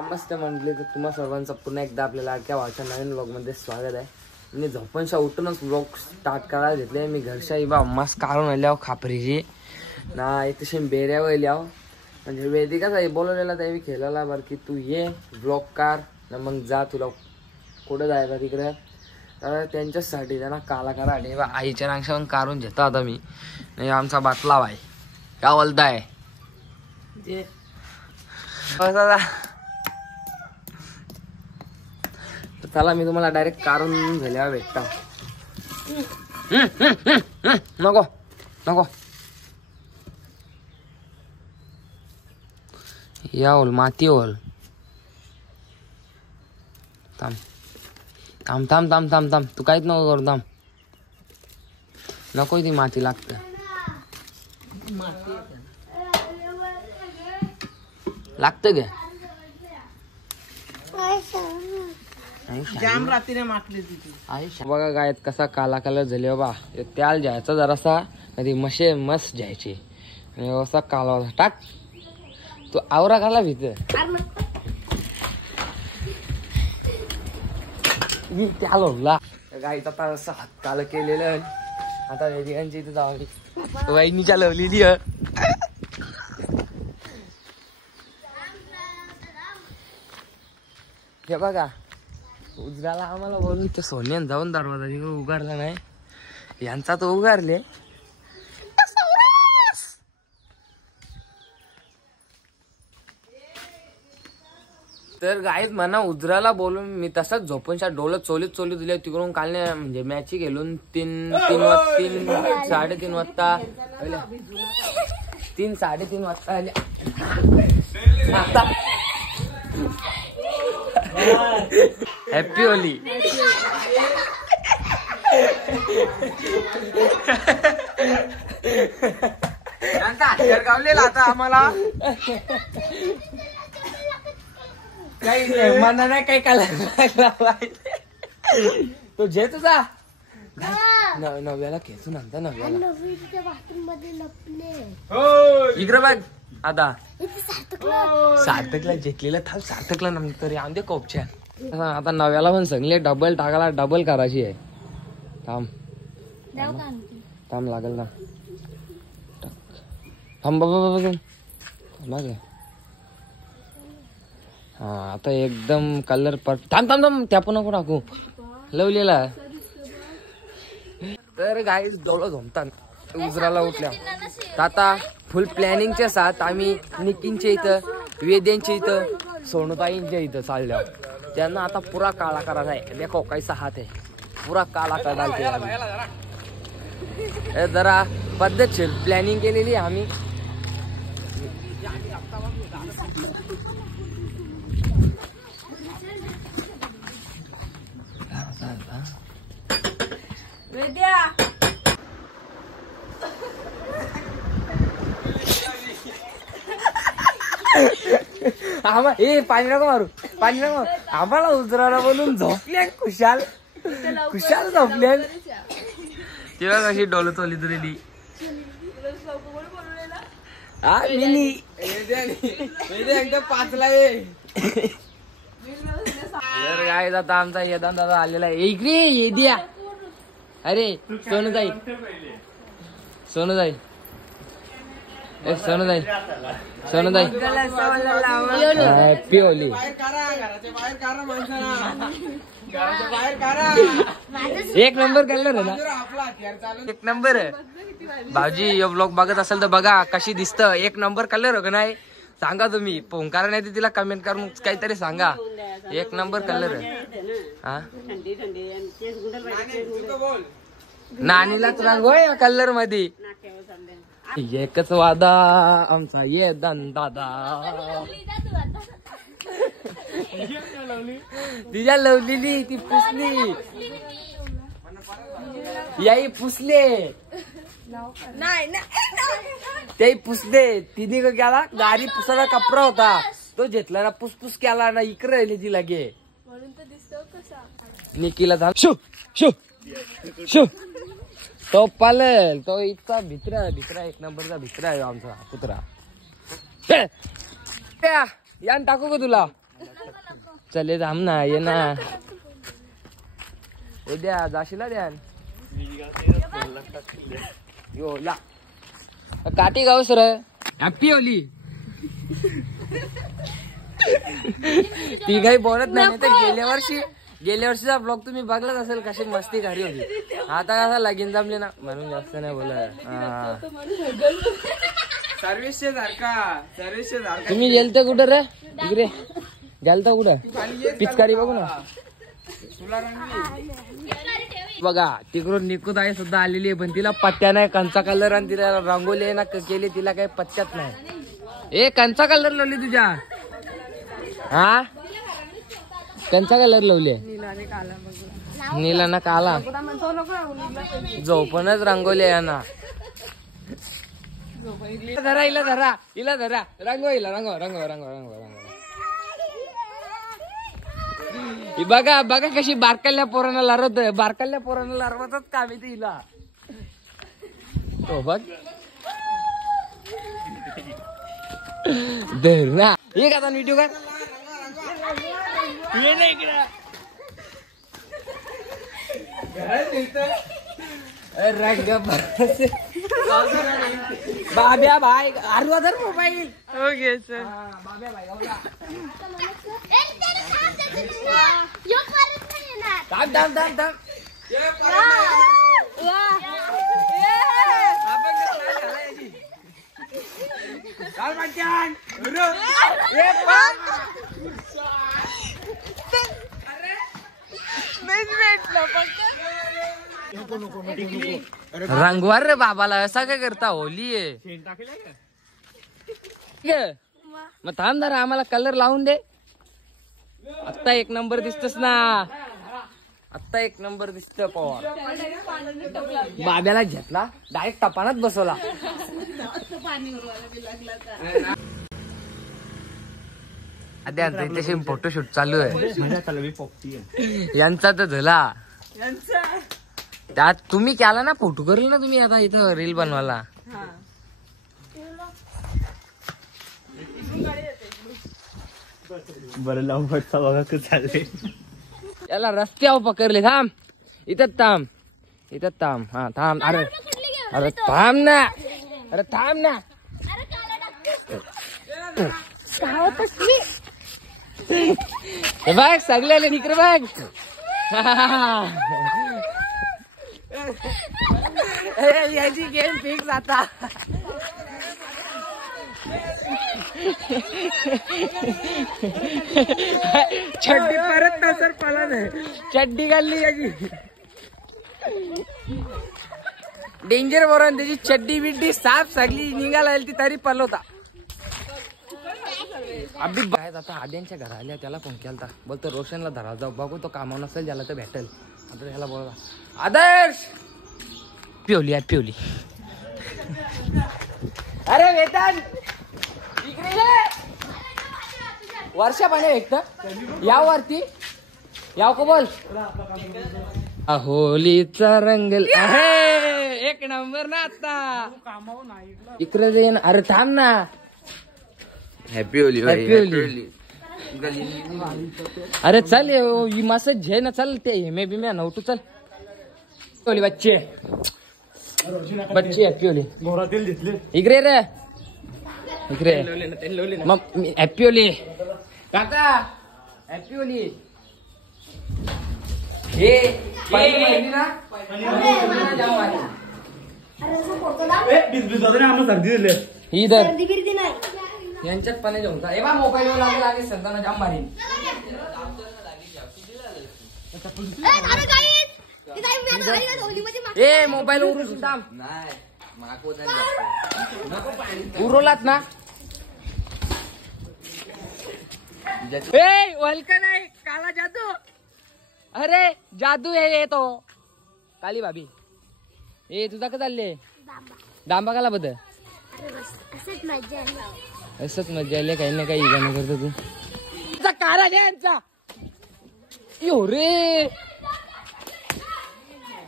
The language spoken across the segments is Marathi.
नमस्ते म्हटले तर तुम्हा सर्वांचं पुन्हा एकदा आपल्याला लाडक्या भावाच्या नवीन व्लॉगमध्ये स्वागत आहे. मी झोपणशा उठूनच व्लॉग स्टार्ट करायला घेतले. मी घरशाही बा मस्त काढून आल्याव खापरीची ना इथे बेऱ्या वयल्याव म्हणजे वेदिकाच आहे बोलवलेला त्यावेळी खेळायला बरं की तू ये व्लॉग कार ना मग जा तुला कुठं जायचं तिकडे. तर त्यांच्यासाठी त्यांना काला करा आणि आईच्या नांगशावरून काढून घेतो आता मी. आमचा बाटलाव आहे काय बोलताय ते चला मी तुम्हाला डायरेक्ट काढून झाल्यावर भेटता. नको नको या ओल माती ओल थांब थांब थांब थांब थांब थांब तू काहीच नको करू थांब. नको ती माती लागत लागत ग बघा गायत कसा काला कलर झाले बा. त्याल जायचा जरासा कधी मशे मस्त जायचे असा काला टाक तू आवरा घाला भीतर त्याला गाईत आता असं हात काल केलेलं. आता वेदिकांची इथे जावं वहिनीच्या लवलेली हे बघा उजगाला आम्हाला बोलून ते सोन्यान जाऊन दरवाजा तिकडे उगारला नाही. यांचा तो उगारले तर गाईत म्हणा उजराला बोलून मी तसाच झोपूनशा डोळं चोलीत दिले तिकडून काल म्हणजे मॅच गेलून 3:30 वाजता 3:30 वाजता आले. आता हॅपी होली गावलेला आता आम्हाला काही मना नाही काही काला तो जे तुझा नव्याला खेचून आणता नव्याला इकडे बघ आता सार्थकला जेकलेला थांब सार्थकला नंतर आमच्या कोपच्या आता नव्याला पण सांगले डबल टाकायला डबल करायची आहे. थांब थांब लागल ना थांब बाबा बघ हा आता एकदम कलर परफेक्ट. थांब थांब थांब त्या पण नको टाकू लवलेला. तर गाईस डोळं झोमतात उजराला उठल्या आता फुल प्लॅनिंगच्या साथ आम्ही निकीनच्या इथं वेद्यांच्या इथं सोनूताईंच्या इथं चालल्या. त्यांना आता पुरा काळा करायचा आहे. देखो कैसा हात आहे पुरा काळा करायला जरा पद्धतशीर प्लॅनिंग केलेली आम्ही. पाणी नको मारू पाणी नको आम्हाला उजराला बोलून झोपल्या खुशाल खुशाल झोपल्या. तेव्हा कशी डोलं चोली तुरेली हा मिनी एकदम 5ला तर काय आता आमचा येदान दादा आलेला आहे. इकडे ये द्या अरे सोनूताई सोनूताई सोनूताई सोनूताई हॅपी होली. एक नंबर कलर आहे ना एक नंबर आहे. भाऊजी यो ब्लॉग बघत असेल तर बघा कशी दिसत एक नंबर कलर हो का नाही सांगा तुम्ही. पोंकार नाही तर तिला कमेंट करून काहीतरी सांगा. एक नंबर कलर आहे हा नानीला रांगोय कलर मध्ये एकच वादा आमचा ये दादा तिच्या लवलेली ती पुसली याई पुसले ते पुसले तिने का गेला गाडी पुसायला कपडा होता तो घेतला ना पुसपुस केला ना इकडे राहिली ती लगे निकीला झाला शू शू शू तो पालेल तो इतका भित्रा भित्रा एक नंबरचा भित्रा आहे आमचा कुत्रा. यान टाकू का तुला चले जाम ना ये ना उद्या जाशीला द्यान यो ला काठी गाव सर हॅपी होली ती काही बोलत नाही तर गेल्या वर्षीचा ब्लॉग तुम्ही बघलाच असेल कशी मस्ती घरी होती आता कसा लगीन जमले ना म्हणून जास्त नाही बोलत तुम्ही गेलते कुठं रे इकडे गेलता कुठं पिचकारी बघू ना बघा तिकडून निकूत आहे सुद्धा आलेली आहे पण तिला पत्त्या नाही कंचा कलर आणि तिला रंगोली आहे ना केली तिला काही पत्त्यात नाही ए कंचा कलर लावली तुझ्या हा कंचा कलर लावली नीला ना काला झोपणच रंगोली आहे ना धरा हिला धरा रंगो हिला रंगो रंगो रंगो रंगो रंगो बघा बघा कशी बारकाल्या पोरांना लारवतोय बारकाल्या पोरांना लारवतच काम येते हिला तो बघ धर ना हे का व्हिडिओ का बाब्या भाई अर्धा मोबाईल ओके सर बाब्या भाई थांब थांब थांब थांब रंगवार रे बाबाला असा काय करता होली आहे मग थांब जरा आम्हाला कलर लावून दे आत्ता एक नंबर दिसतस ना आत्ता एक नंबर दिसत पवार बाब्याला घेतला डायरेक्ट टपानात बसवला त्याच्याशी फोटोशूट चालू आहे यांचा तर झाला त्यात तुम्ही केला ना फोटो करेल ना तुम्ही आता इथं रील बनवायला बरं लावून बघा कसं चालले याला रस्त्यावर पकडले थांब इथं थांब हा थांब अरे अरे थांब ना अरे थांब ना बघ सगळ्याला निकर बघ याची गेम फिक्स आता चड्डी परत ना सर पला नाही चड्डी घालली याची डेंजर बरोबर त्याची चड्डी बिड्डी साफ सगळी निघाला ती तरी पलवता अभी बाहेर आता आद्यांच्या घरा आल्या त्याला फोन केला बोलतो रोशनला धरा जाऊ बघू तो कामावर नसेल ज्याला तर भेटेल आता ह्याला बोलला आदर्श पिवली आहे पिवली अरे वेतन वर्षा पाणी भेटत यावरती याव को बोल होलीचा रंगल आहे एक नंबर ना आता इकडे जाईन अरे थांब ना हॅपी होली हॅपी होली अरे चल मस्त झे ना चल ते हेमे बिम्या नवटू चल होली बच्चे हॅपी होली घोरातील घेतले इकडे रे इकडे मग हॅपी होली काका हॅपी होली हे ना सर्दी दिले इधर यांच्यात पाणी जाऊन का एवा मोबाईल वर लागला आणि संतांना जाम मारीन ए मोबाईल उरू थांब उरवलात ना ए वल्का नाही काला जादू अरे जादू आहे तो काली भाभी ए तुझा का चालले डांबा काला बद्दल असंच मजा आली काही ना काही गाणं करतो तू कारा यांचा यो रे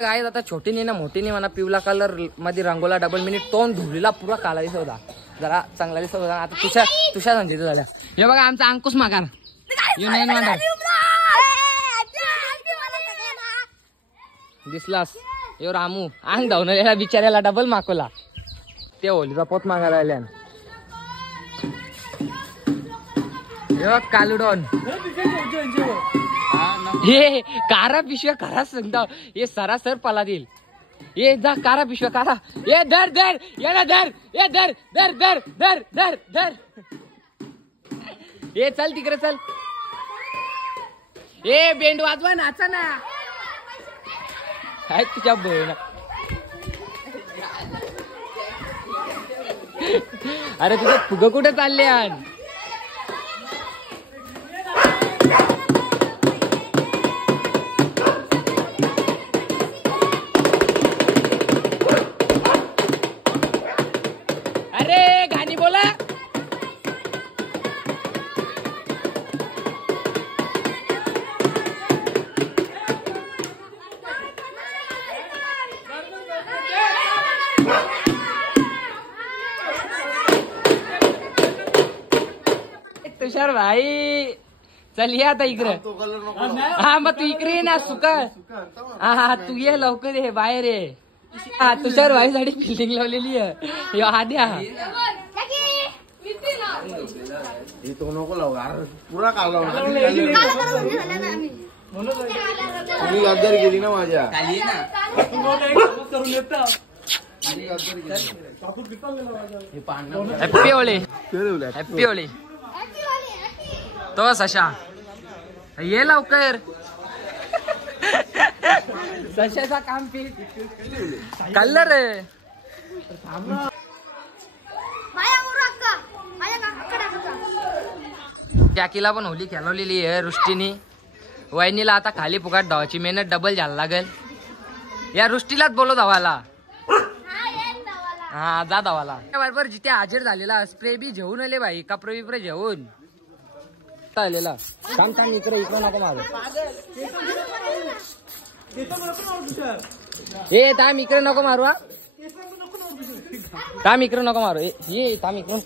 काय आता छोटीने ना मोठीने म्हणा पिवला कलर मध्ये रंगोला डबल मिनिट तोंड धुलीला पुरा काला दिसत होता जरा चांगला दिसत होता आता तुषार संजीत झाल्या हे बघा आमचा अंकुश मागार यू नाही म्हणणार दिसलास यो रामू अंग धावून बिचाऱ्याला डबल माकवला ते होलीचा पोत मागायला आल्या कालुडॉन हे कारा पिशव्या करा सांगता हे सरासर पला देईल ये जा कारा पिशव्या कारा ये धर धर ये ना धर ये धर धर धर धर धर धर ये चल तिकडे चल ए बेंड वाजवा नाचा ना काय तुझ्या बहिणा अरे तुझं फुग कुठे चालले आण अरे गाणी बोला तुषार भाई चल ये आता इकडं हा मग तू इकडे ये ना सुका हा तू ये लवकर ये बाहेर ये हा तुषार भाई साठी फिल्डिंग लावलेली आहे आद्या तो नको लावू पुरा काढला गद्दारी गेली ना माझ्या हॅप्पी होळी हॅप्पी होळी तो सशा ये लवकर सशाचा काम कलर टॅकीला पण होली खेळवलेली आहे रुष्टीनी वहिनीला आता खाली फुकाट धावायची मेहनत डबल घ्यायला लागेल या रुष्टीलाच बोलो धावायला हा जा धावाला बरोबर जिथे हाजीर झालेला स्प्रे बी घेऊन आले भाई कपडे बिपरे घेऊन आलेला काम काम इकडे नको मारू ए ताम इकडे नको मारू हा ताम इकडे नको मारू ये ताम इकडे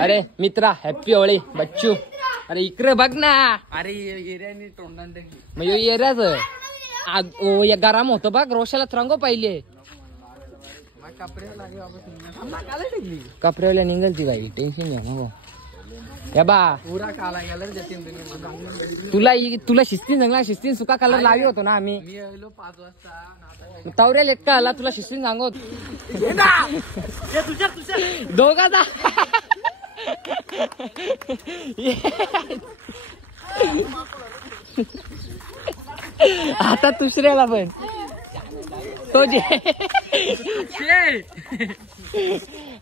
अरे मित्रा हॅप्पी होळी बच्चू अरे इकडे बघ ना अरे एरियानी तोंडान मग एरियाच या गरम होतं बघ रोषाला रंगो पाहिले कपड्याला निघलती काही टेन्शन घ्या मग या बा पुरा काला कलर तुला शिस्तीन सांगला शिस्तीन सुका कलर लावी होतो ना आम्ही 5 वाजता तवऱ्या लेट का आला तुला शिस्तीन सांगत दोघा जा आता दुसऱ्याला पण तो जे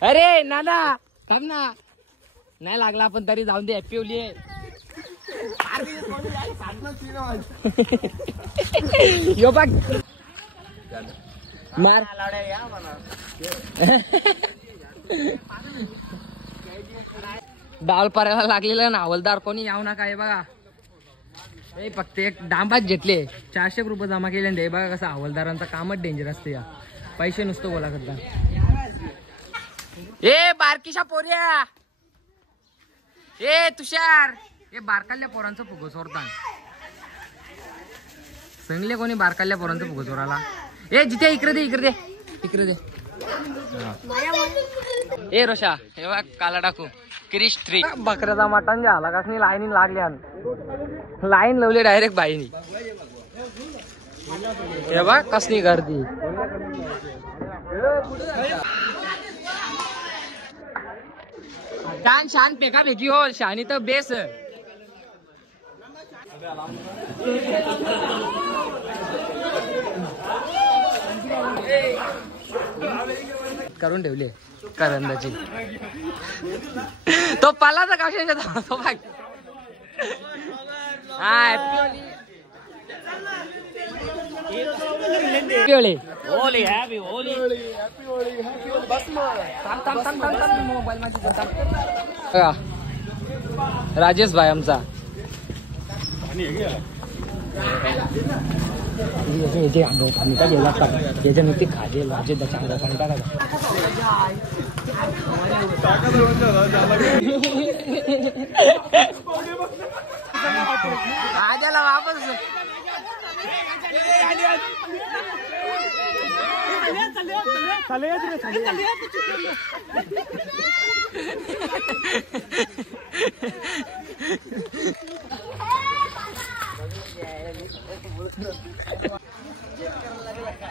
अरे नाना थांब ना नाही लागला पण तरी जाऊन दे हॅप्पी होली यो बघ मार डाल पाऱ्याला लागलेला ना हवलदार कोणी याव ना काय बघा फक्त एक डांबाच घेतले 400 रुपये जमा केले दे बघा कसं हवलदारांचं कामच डेंजर असते या पैसे नुसतं बोला करता ए बारकीशा पोऱ्या ए तुषार ए बारकाल्या पोरांचं फुगो सोडता सांगले कोणी बारकाल्या पोरांचं फुगो चोराला ए जिथे इकडे दे इकडे दे इकडे दे ए रोशा हे बघ काला टाकू क्रिश ट्री बकऱ्याचा मटण झाला कस नाही लाईन लागल्या लाईन लावली डायरेक्ट बाईनी हे बघ कसली गर्दी छान छान पेका फेकी हो शानी तर बेस करून ठेवले करंदाची तो पालाचा कशाचा तो बघ हा happy Holi Holi happy Holi happy Holi happy Holi बस मोबाईल माझी राजेश भाई आमचा याचे अंगावर पाणी टाकले लागतात याच्यानं ते खाले लाजे त्याच्या अंगावर पाणी टाकायचं आद्याला वापस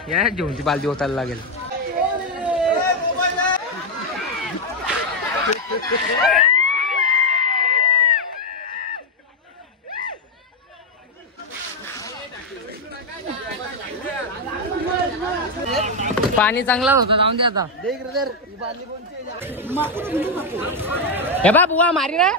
या घेऊन ती बालदी होतायला लागेल पाणी चांगला होतं जाऊन दे आता हे बा बुवा मारी ना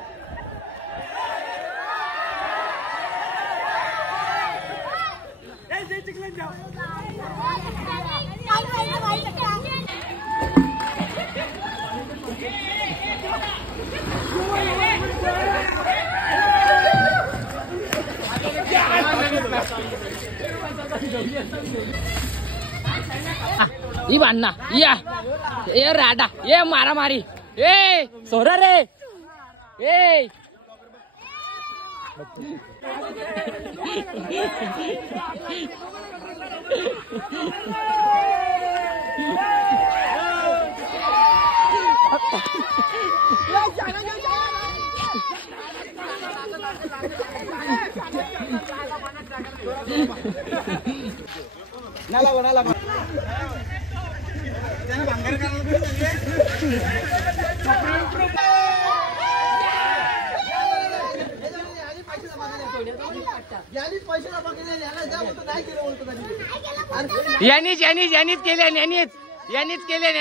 ई बांधना या ये राडा ये मारा मारी ए सोरा रे ए यानीच केले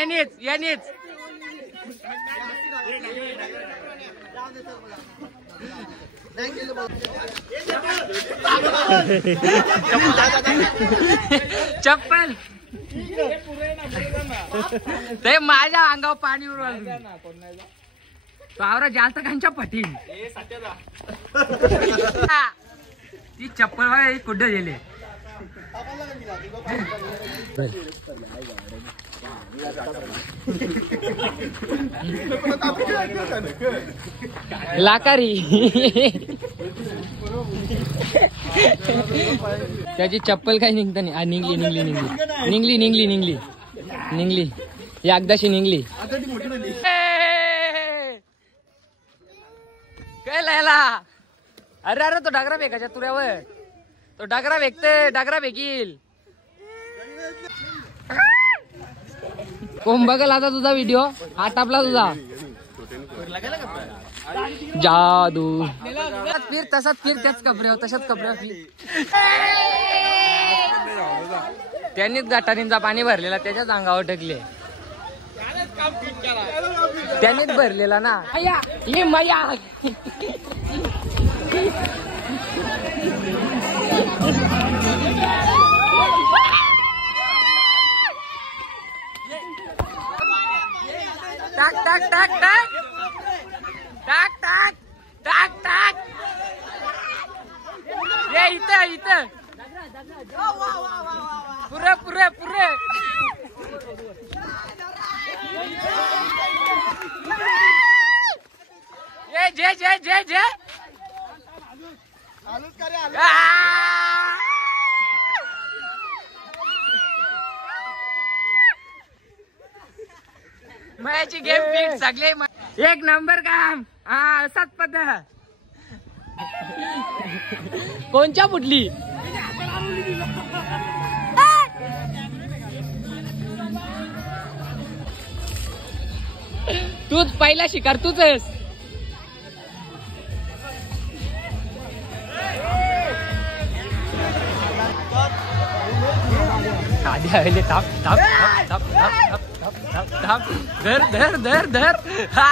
चप्पल ते माझ्या अंगावर पाणी उडवलं पावरा जास्त कांच्या पटीन ती चप्पल कुठे गेले लाकारी त्याची चप्पल काय निघता नाही निघली एकदाशी निघली काय लायला अरे तो डागरा फेकायच्या तुऱ्यावर तो डागरा फेकील कोण बघल आता तुझा व्हिडिओ हा टापला तुझा जादू फिर तसाच फिर त्याच कपड्यावर तशाच कपड्यावर फिर त्यांनीच गटारींचा पाणी भरलेला त्याच्याच अंगावर ढकले त्यांनीच भरलेला ना ये मया टाक टाक टाक टाक टाक टाक टाक टाक ये इथं पुरे ये जे मयाची गेम फिट सगळे एक नंबर काम हा असाच पद्धत कोणच्या फुटली तूच पहिला शिकार तूच आहेस आधी आले ताप ताप ताप ताप ताप ताप ताप धर हा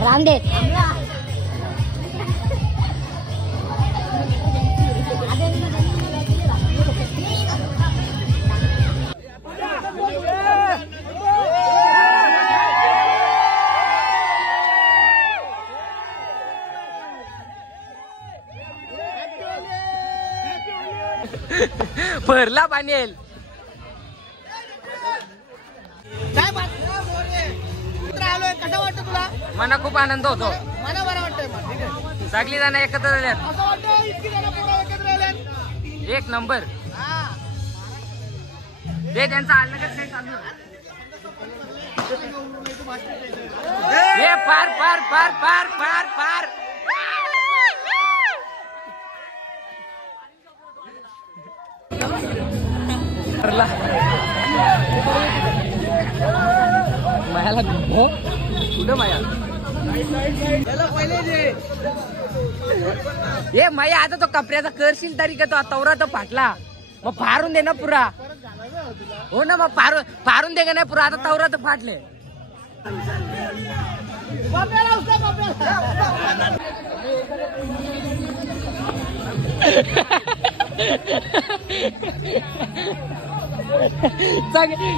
रांदे भरला पाणी येईल. काय आलोय कसं वाटतं तुला? मला खूप आनंद होतो. मला बरं वाटतंय. सगळी जण एकत्र आल्यात. असं वाटतं इतकी जण पुन्हा एकत्र आल्यात. एक नंबर. ते त्यांचा अलगच काही चालू हे पार पार पार पार पार पार. मायाला कुठं माया हे माया आता तो कपड्याचा करशील तरी का तो तवरा तर फाटला मग फारून दे ना पुरा. हो ना मग फारून दे का नाही पुरा. आता तवरा तर फाटले.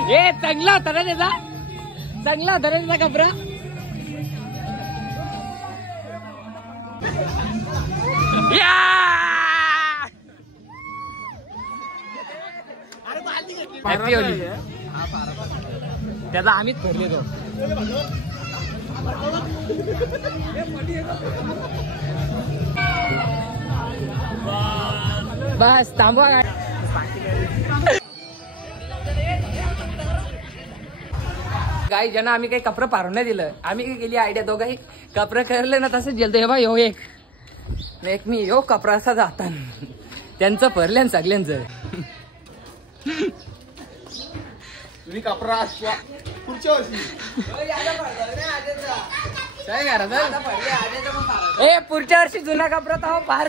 हे चांगला होता ना त्याचा. चांगला होता ना त्याचा कपडा. Happy Holy. त्याचा आम्हीच भरले तो. बस थांबवा. काही जण आम्ही काही कपडे पारून नाही दिलं. आम्ही काय केली आयडिया दोघाही कपडे करले ना तसंच गेलतो. हे बा यो एक मी यो कपडा असा जाता त्यांचं भरले सगळ्यांचं. तुम्ही कपडा पुढच्या वर्षी काय करा पुढच्या वर्षी जुना कपडा तर पार